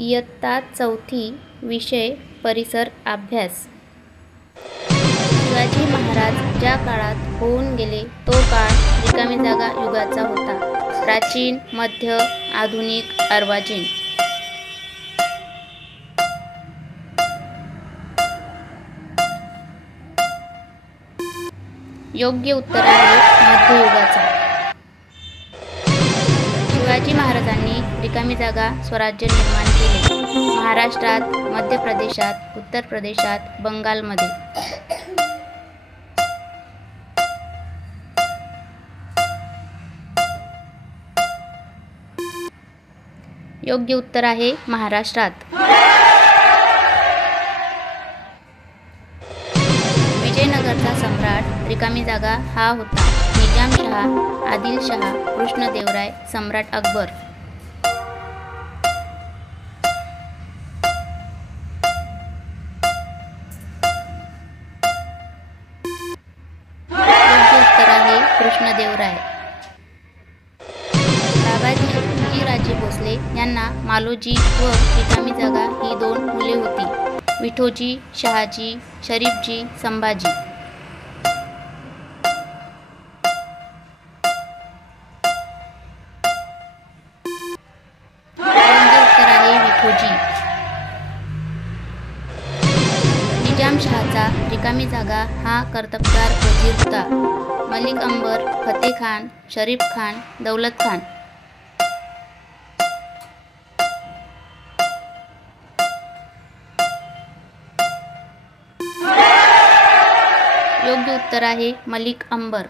इयत्ता चौथी विषय परिसर अभ्यास। शिवाजी महाराज ज्या काळात होऊन गेले तो काळ रिकामी जागा युगाचा होता। प्राचीन, मध्य, आधुनिक, अर्वाचीन। योग्य उत्तर आहे मध्ययुगाचा। शिवाजी महाराजांनी रिकामी जागा स्वराज्य निर्माण केले। महाराष्ट्रात, मध्य प्रदेशात, उत्तर प्रदेशात, बंगालमध्ये। योग्य उत्तर आहे महाराष्ट्रात। विजयनगरचा सम्राट रिकामी जागा हा होता। निजामशहा, आदिलशहा, कृष्णदेवराय, सम्राट अकबर। योग्य उत्तर आहे कृष्णदेवराय। बाबाजीराजे भोसले यांना मालोजी व रिकामी जागा ही दोन मुले होती। विठोजी, शहाजी, शरीफजी, संभाजी। योग्य उत्तर आहे विठोजी। निजामशहाचा रिकामी जागा हा कर्तबगार वजीर होता। मलिक अंबर, फतेह खान, शरीफ खान, दौलत खान। योग्य उत्तर आहे मलिक अंबर।